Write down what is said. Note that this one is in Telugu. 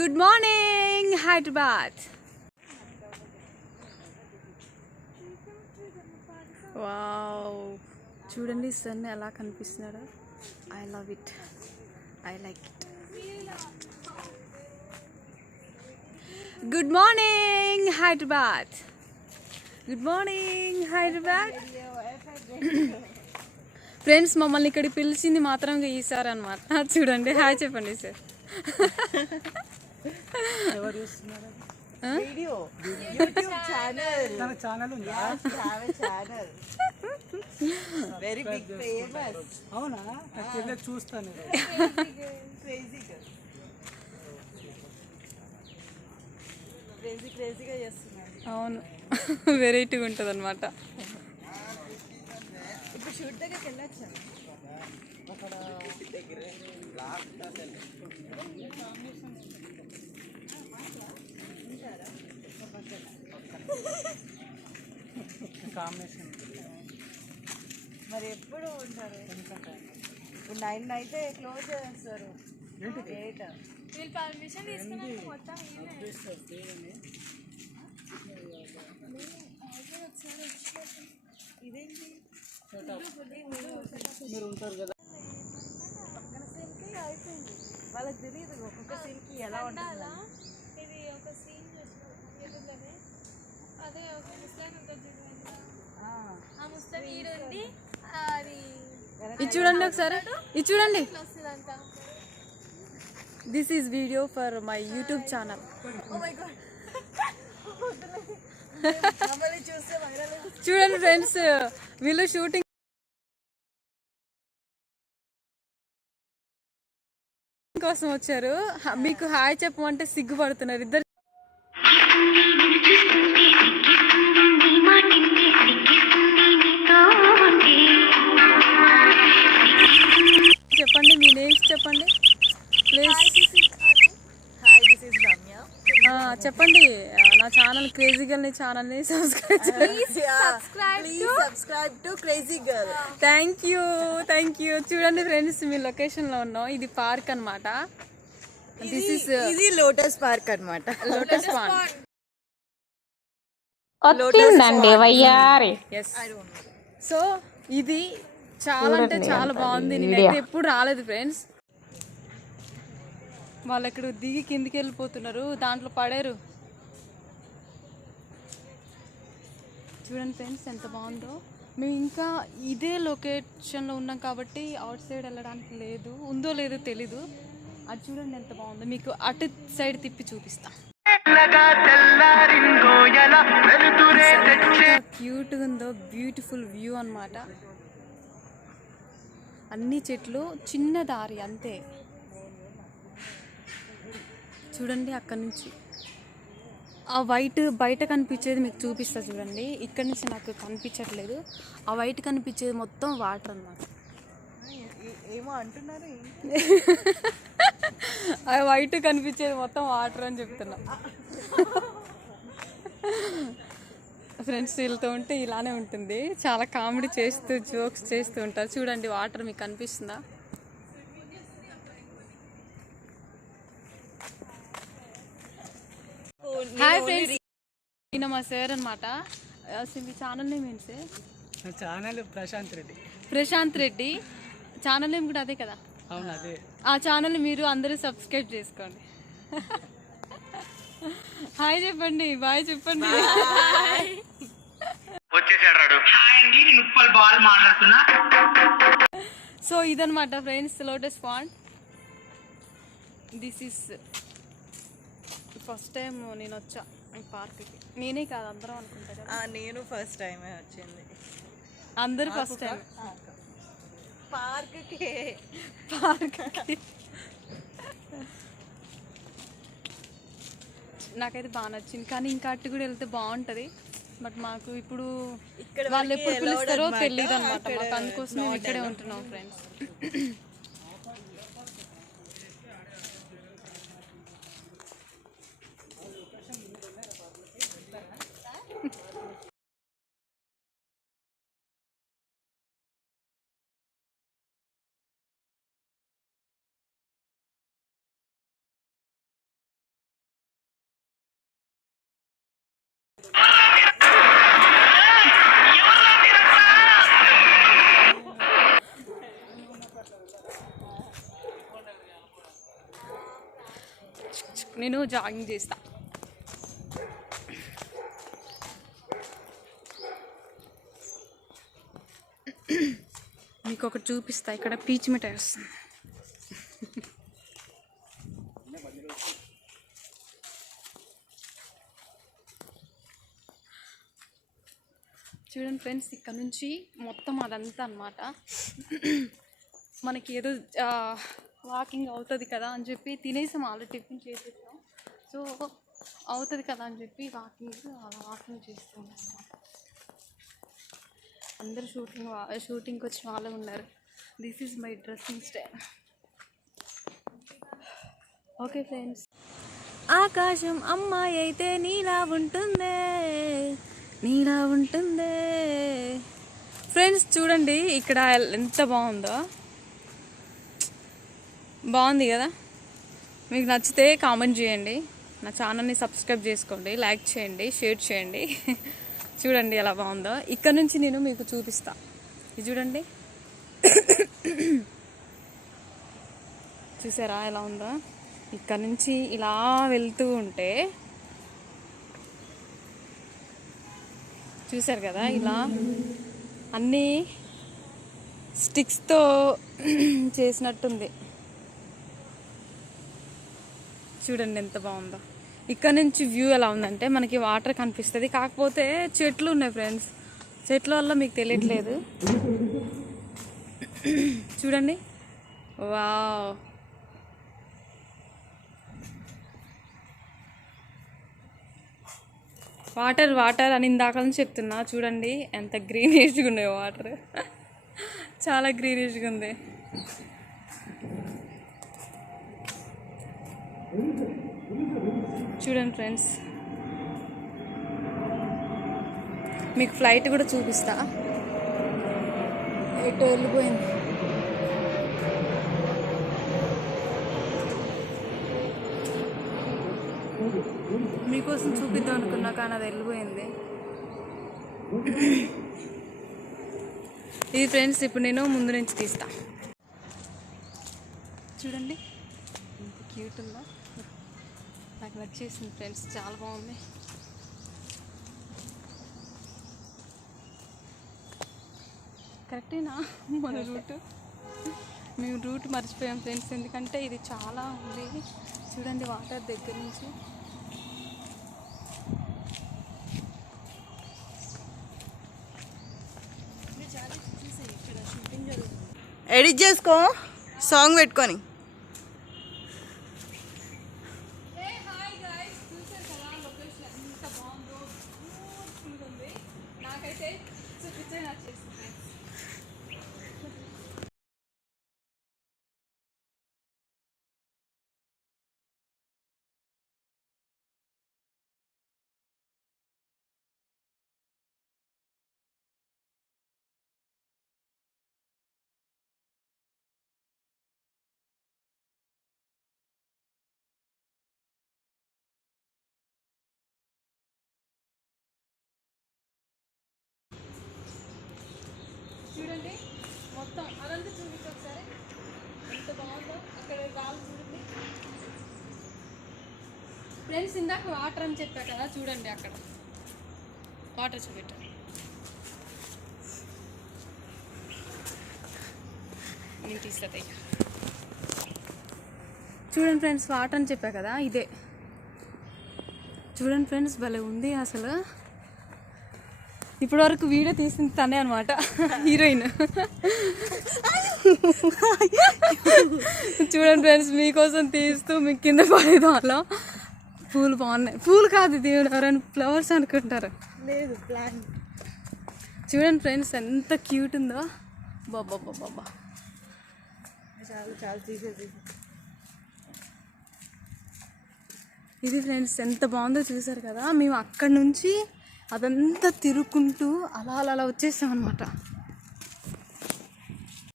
Good morning Hyderabad. వావ్, చూడండి సన్ ఎలా కనిపిస్తున్నాడో. I love it, I like it. Good morning Hyderabad, good morning Hyderabad. Friends, మమ్మల్ని ఇక్కడికి పిలిచింది మాత్రం ఈసారి అనమాట. చూడండి, హాయ్ చెప్పండి సార్. చూస్తాను. అవును, వెరైటీగా ఉంటుంది అనమాట. ఇప్పుడు షూట్ దగ్గరికి వెళ్ళొచ్చు. మరి ఎప్పుడు ఉంటారు? ఇప్పుడు 9 అయితే క్లోజ్ చేస్తారు. 8 వీళ్ళు పర్మిషన్ తీసుకున్నాక మొత్తం ఇదేంటి మీరు ఉంటారు కదా. పక్కన సీన్కి అయిపోయింది. వాళ్ళకి తెలియదు ఒక్కొక్క సీన్కి ఎలా ఉంటుందా. ఇది ఒక సీన్ చూసుకుంటే అదే ఒక ముస్లిం ఉంటుంది. ఆ ముస్లిం ఈడుండి అది ఇది చూడండి ఒకసారి, ఇది చూడండి. వస్తుందంట. This is video for my YouTube channel. చూస్తే వైరల్. చూడండి ఫ్రెండ్స్, వీళ్ళు షూటింగ్ కోసం వచ్చారు. మీకు హాయ్ చెప్పమంటే సిగ్గుపడుతున్నారు ఇద్దరు. చెప్పండి, మీ నేమ్స్ చెప్పండి please. Hi, this is Ramya. చెప్పండి. నా ఛానల్ క్రేజీ గర్ల్ ఛానల్ని subscribe subscribe to crazy girl. Thank you, thank you. చూడండి ఫ్రెండ్స్, మీ లొకేషన్లో ఉన్నాం. ఇది పార్క్ అనమాట. ఇది లోటస్ పార్క్ అనమాట. Lotus pond. ఎస్. సో ఇది చాలా అంటే చాలా బాగుంది. నేనైతే ఎప్పుడు రాలేదు ఫ్రెండ్స్. వాళ్ళు ఇక్కడ దిగి కిందికి వెళ్ళిపోతున్నారు, దాంట్లో పడారు. చూడండి ఫ్రెండ్స్, ఎంత బాగుందో. మేము ఇంకా ఇదే లొకేషన్లో ఉన్నాం కాబట్టి అవుట్ సైడ్ వెళ్ళడానికి లేదు, ఉందో లేదో తెలీదు. అది చూడండి ఎంత బాగుందో. మీకు అటు సైడ్ తిప్పి చూపిస్తాం. క్యూట్గా ఉందో, బ్యూటిఫుల్ వ్యూ అనమాట. అన్ని చెట్లు, చిన్న దారి అంతే. చూడండి, అక్కడి నుంచి ఆ వైట్ బయట కనిపించేది మీకు చూపిస్తా. చూడండి, ఇక్కడి నుంచి నాకు కనిపించట్లేదు. ఆ వైట్ కనిపించేది మొత్తం వాటర్ అన్నమాట. ఏమో అంటున్నారు. ఆ వైట్ కనిపించేది మొత్తం వాటర్ అని చెప్తున్నా. ఫ్రెండ్స్, వీళ్ళతో ఉంటే ఇలానే ఉంటుంది. చాలా కామెడీ చేస్తూ జోక్స్ చేస్తూ ఉంటారు. చూడండి, వాటర్ మీకు కనిపిస్తుందా? హాయ్ ఫ్రెండ్స్, ఈయన మా సార్ అనమాట. మీ ఛానల్ నేమ్ ఏంటి sir? Channel Prashant Reddy. Prashant Reddy channel name కూడా అదే కదా? అవును, అదే. ఆ ఛానల్ మీరు అందరూ సబ్స్క్రైబ్ చేసుకోండి. హాయ్ చెప్పండి, బాయ్ చెప్పండి. సో ఇదనమాట friends, lotus pond. This is first time నేను వచ్చా ఈ పార్క్కి. నేనే కాదు, అందరం అనుకుంటా కదా. నేను ఫస్ట్ టైమే వచ్చింది. అందరూ ఫస్ట్ టైం పార్క్కి. నాకైతే బాగా నచ్చింది, కానీ ఇంకా అటు కూడా వెళ్తే బాగుంటుంది. బట్ మాకు ఇప్పుడు వాళ్ళు ఎప్పుడు పిలుస్తారో తెలియదు అనమాట. మాకు అందుకోసం మేము ఇక్కడే ఉంటున్నాం ఫ్రెండ్స్. నేను జాగింగ్ చేస్తా. మీకు ఒకటి చూపిస్తా. ఇక్కడ పీచ్ మిఠాయి వస్తుంది. చూడండి ఫ్రెండ్స్, ఇక్కడ నుంచి మొత్తం అదంతా అన్నమాట. మనకి ఏదో వాకింగ్ అవుతుంది కదా అని చెప్పి తినేసాం, ఆల్రెడీ టిఫిన్ చేసేసాం. సో అవుతుంది కదా అని చెప్పి వాకింగ్ చేస్తున్నాం అన్నమాట. అందరు షూటింగ్కి వచ్చిన వాళ్ళే ఉన్నారు. This is my dressing style. Okay friends, ఆకాశం అమ్మాయి అయితే నీలా ఉంటుందే, నీలా ఉంటుందే. ఫ్రెండ్స్ చూడండి ఇక్కడ ఎంత బాగుందో. బాగుంది కదా? మీకు నచ్చితే కామెంట్ చేయండి, నా ఛానల్ని సబ్స్క్రైబ్ చేసుకోండి, లైక్ చేయండి, షేర్ చేయండి. చూడండి ఎలా బాగుందో. ఇక్కడ నుంచి నేను మీకు చూపిస్తా. ఇది చూడండి, చూసారా ఎలా ఉందో? ఇక్కడ నుంచి ఇలా వెళ్తూ ఉంటే చూసారు కదా, ఇలా అన్నీ స్టిక్స్తో చేసినట్టుంది. చూడండి ఎంత బాగుందో. ఇక్కడ నుంచి వ్యూ ఎలా ఉందంటే మనకి వాటర్ కనిపిస్తుంది, కాకపోతే చెట్లు ఉన్నాయి ఫ్రెండ్స్. చెట్ల వల్ల మీకు తెలియట్లేదు. చూడండి, వావ్. వాటర్ వాటర్ అని ఇందాక నుంచి చెప్తున్నా. చూడండి ఎంత గ్రీనిష్గా ఉన్నాయి వాటర్. చాలా గ్రీనిష్గా ఉంది. చూడండి ఫ్రెండ్స్, మీకు ఫ్లైట్ కూడా చూపిస్తా. ఎటో వెళ్ళిపోయింది. మీకోసం చూపిద్దాం అనుకున్నా కానీ అది వెళ్ళిపోయింది. ఇది ఫ్రెండ్స్ ఇప్పుడు నేను ముందు నుంచి తీస్తా. చూడండి ఎంత క్యూట్ ఉందో. నాకు నచ్చేసింది ఫ్రెండ్స్, చాలా బాగుంది. కరెక్టేనా మన రూట్? మేము రూట్ మర్చిపోయాం ఫ్రెండ్స్, ఎందుకంటే ఇది చాలా ఉంది. చూడండి వాటర్ దగ్గర నుంచి. ఎడిట్ చేసుకో సాంగ్ పెట్టుకొని. నాకైతే చూపించే నచ్చేస్తుంది. చూడండి మొత్తం అదంతా చూపించి ఒకసారి ఎంత బాగుందో. అక్కడ రాళ్ళు చూడండి ఫ్రెండ్స్. ఇందాక వాటర్ అని చెప్పా కదా, చూడండి అక్కడ వాటర్ చూపెట్టాను. నేను తీస్తుంది. చూడండి ఫ్రెండ్స్, వాటర్ అని చెప్పా కదా, ఇదే. చూడండి ఫ్రెండ్స్, భలే ఉంది అసలు. ఇప్పటి వరకు వీడియో తీసింది తనే అనమాట, హీరోయిన్. చూడండి ఫ్రెండ్స్, మీకోసం తీస్తూ మీకు కింద పడేది అలా. పూలు బాగున్నాయి. పూలు కాదు ఇది, ఎవరైనా ఫ్లవర్స్ అనుకుంటారు. లేదు ప్లాంట్. చూడండి ఫ్రెండ్స్ ఎంత క్యూట్ ఉందో. బాబా బాబా, చాలా చాలా తీసేది. ఇది ఫ్రెండ్స్ ఎంత బాగుందో చూసారు కదా. మేము అక్కడ నుంచి అదంతా తిరుక్కుంటూ అలా అలా వచ్చేసాం అనమాట.